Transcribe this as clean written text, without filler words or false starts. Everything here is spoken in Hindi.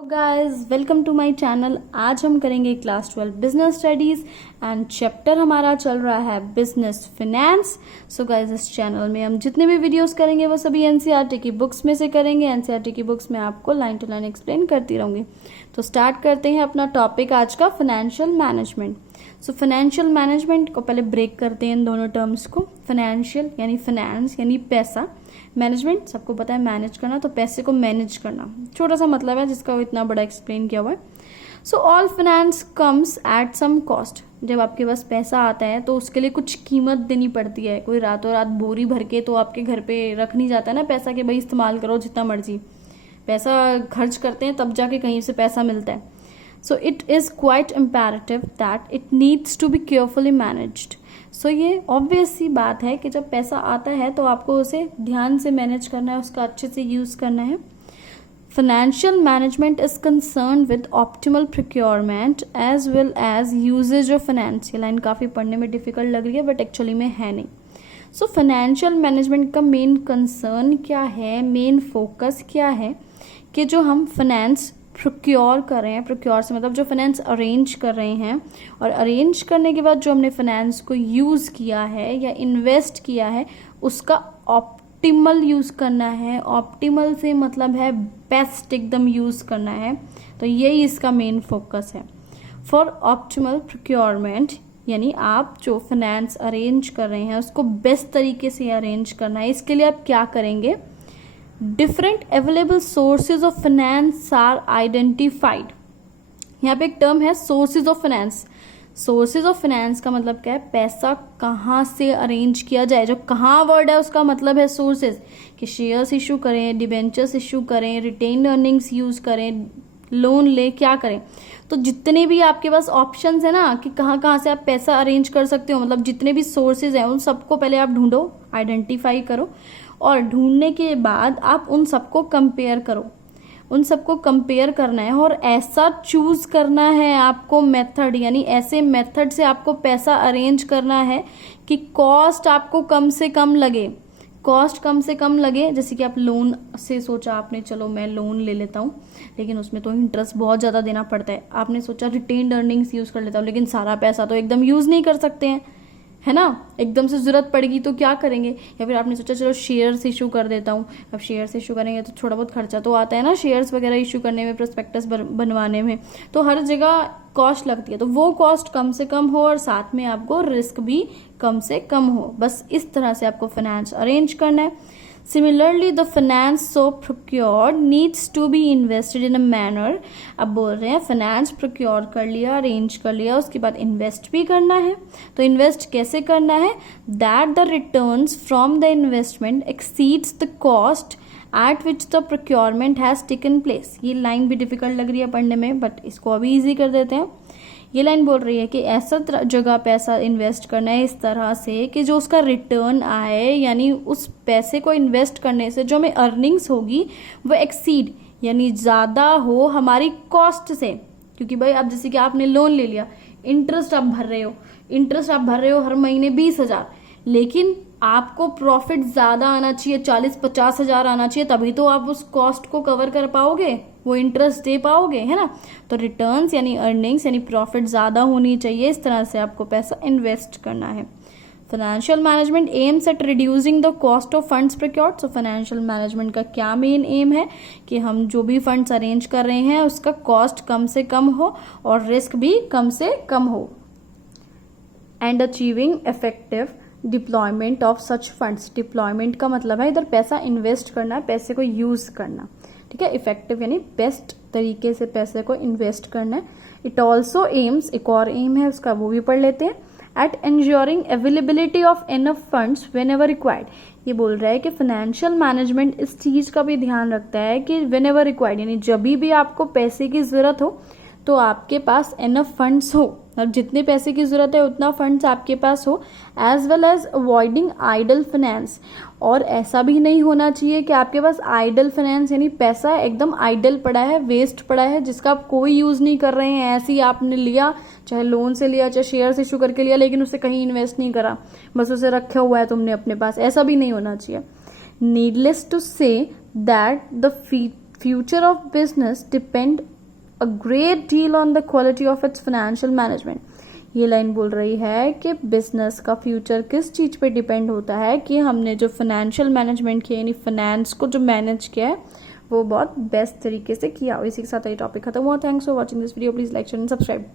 Guys welcome to my channel. आज हम करेंगे class 12 business studies and chapter हमारा चल रहा है बिजनेस फिनेंस। सो गाइस इस चैनल में हम जितने भी वीडियोस करेंगे वो सभी एनसीईआरटी की बुक्स में से करेंगे। एनसीईआरटी की बुक्स में आपको लाइन टू लाइन एक्सप्लेन करती रहूंगी। तो स्टार्ट करते हैं अपना टॉपिक आज का, financial management. So financial management को पहले ब्रेक करते हैं इन दोनों टर्म्स को। फाइनेंशियल यानी फाइनेंस यानी पैसा, मैनेजमेंट सबको पता है मैनेज करना, तो पैसे को मैनेज करना छोटा सा मतलब है जिसका वो इतना बड़ा एक्सप्लेन किया हुआ है। So all finance comes at some cost. जब आपके पास पैसा आता है तो उसके लिए कुछ कीमत देनी पड़ती है। कोई रातों रात बोरी भर के तो आपके घर पे रख नहीं जाता है ना पैसा कि भाई इस्तेमाल करो जितना मर्जी। पैसा खर्च करते हैं तब जाके कहीं से पैसा मिलता है। So it is quite imperative that it needs to be carefully managed. So ये ऑब्वियस सी बात है कि जब पैसा आता है तो आपको उसे ध्यान से मैनेज करना है, उसका अच्छे से यूज़ करना है। Financial management is concern with optimal procurement as well as usage of finance. ये लाइन काफ़ी पढ़ने में डिफिकल्ट लग रही है बट एक्चुअली में है नहीं। सो फाइनेंशियल मैनेजमेंट का मेन कंसर्न क्या है, मेन फोकस क्या है कि जो हम फाइनेंस प्रोक्योर कर रहे हैं, प्रोक्योर से मतलब जो फाइनेंस अरेंज कर रहे हैं, और अरेंज करने के बाद जो हमने फाइनेंस को यूज़ किया है या इन्वेस्ट किया है उसका ऑप्टिमल यूज़ करना है। ऑप्टिमल से मतलब है बेस्ट एकदम यूज़ करना है। तो यही इसका मेन फोकस है। फॉर ऑप्टिमल प्रोक्योरमेंट यानी आप जो फाइनेंस अरेंज कर रहे हैं उसको बेस्ट तरीके से अरेंज करना है। इसके लिए आप क्या करेंगे, different available sources of finance are identified. यहाँ पे एक टर्म है sources of finance. Sources of finance का मतलब क्या है, पैसा कहाँ से अरेंज किया जाए। जो कहाँ वर्ड है उसका मतलब है सोर्सेज, कि शेयर्स इशू करें, डिबेंचर्स इशू करें, रिटेन्ड अर्निंग्स यूज करें, लोन ले, क्या करें। तो जितने भी आपके पास ऑप्शंस है ना कि कहाँ कहाँ से आप पैसा अरेंज कर सकते हो, मतलब जितने भी सोर्सेज हैं उन सबको पहले आप ढूंढो, आइडेंटिफाई करो, और ढूंढने के बाद आप उन सबको कंपेयर करो। उन सबको कंपेयर करना है और ऐसा चूज करना है आपको मेथड, यानी ऐसे मेथड से आपको पैसा अरेंज करना है कि कॉस्ट आपको कम से कम लगे। कॉस्ट कम से कम लगे, जैसे कि आप लोन से सोचा आपने, चलो मैं लोन ले लेता हूँ लेकिन उसमें तो इंटरेस्ट बहुत ज़्यादा देना पड़ता है। आपने सोचा रिटेन्ड अर्निंग्स यूज़ कर लेता हूँ, लेकिन सारा पैसा तो एकदम यूज़ नहीं कर सकते हैं, है ना, एकदम से ज़रूरत पड़ेगी तो क्या करेंगे। या फिर आपने सोचा चलो शेयर्स इशू कर देता हूँ। अब शेयर्स इशू करेंगे तो थोड़ा बहुत खर्चा तो आता है ना शेयर्स वगैरह इशू करने में, प्रोस्पेक्टस बनवाने में, तो हर जगह कॉस्ट लगती है। तो वो कॉस्ट कम से कम हो और साथ में आपको रिस्क भी कम से कम हो। बस इस तरह से आपको फाइनेंस अरेंज करना है। Similarly, the finance so procured needs to be invested in a manner। अब बोल रहे हैं फाइनेंस प्रोक्योर कर लिया, अरेंज कर लिया, उसके बाद इन्वेस्ट भी करना है। तो इन्वेस्ट कैसे करना है, that the returns from the investment exceeds the cost at which the procurement has taken place. ये लाइन भी डिफिकल्ट लग रही है पढ़ने में बट इसको अभी ईजी कर देते हैं। ये लाइन बोल रही है कि ऐसा जगह पैसा इन्वेस्ट करना है इस तरह से कि जो उसका रिटर्न आए, यानी उस पैसे को इन्वेस्ट करने से जो हमें अर्निंग्स होगी वो एक्सीड यानी ज़्यादा हो हमारी कॉस्ट से। क्योंकि भाई अब जैसे कि आपने लोन ले लिया, इंटरेस्ट आप भर रहे हो हर महीने 20,000, लेकिन आपको प्रॉफिट ज़्यादा आना चाहिए, 40-50 हज़ार आना चाहिए, तभी तो आप उस कॉस्ट को कवर कर पाओगे, वो इंटरेस्ट दे पाओगे, है ना। तो रिटर्न्स यानी अर्निंग्स यानी प्रॉफिट ज़्यादा होनी चाहिए, इस तरह से आपको पैसा इन्वेस्ट करना है। Financial management aims at reducing the cost of funds procured. So financial management का क्या मेन एम है कि हम जो भी फंड्स अरेंज कर रहे हैं उसका कॉस्ट कम से कम हो और रिस्क भी कम से कम हो। And achieving effective deployment of such funds. Deployment का मतलब है इधर पैसा इन्वेस्ट करना है, पैसे को यूज करना, ठीक है। इफेक्टिव यानी बेस्ट तरीके से पैसे को इन्वेस्ट करना है। इट ऑल्सो एम्स, एक और एम है उसका, वो भी पढ़ लेते हैं। At ensuring availability of enough funds whenever required. ये बोल रहा है कि फाइनेंशियल मैनेजमेंट इस चीज का भी ध्यान रखता है कि वेन एवर रिक्वायर्ड यानी जब भी आपको पैसे की जरूरत हो तो आपके पास इनफ फंड्स हो, और जितने पैसे की जरूरत है उतना फंड्स आपके पास हो। As well as avoiding idle finance. और ऐसा भी नहीं होना चाहिए कि आपके पास आइडल फाइनेंस यानी पैसा एकदम आइडल पड़ा है, वेस्ट पड़ा है, जिसका आप कोई यूज नहीं कर रहे हैं। ऐसे ही आपने लिया, चाहे लोन से लिया चाहे शेयर से इशू करके लिया, लेकिन उसे कहीं इन्वेस्ट नहीं करा, बस उसे रखा हुआ है तुमने अपने पास, ऐसा भी नहीं होना चाहिए। Needless to say that the future of business depend a great deal on the quality of its financial management. ये लाइन बोल रही है कि बिजनेस का फ्यूचर किस चीज़ पे डिपेंड होता है कि हमने जो फाइनेंशियल मैनेजमेंट किया, यानी फाइनेंस को जो मैनेज किया है वो बहुत बेस्ट तरीके से किया। और इसी के साथ ये टॉपिक खत्म हुआ। Thanks for watching this video. Please like share and subscribe.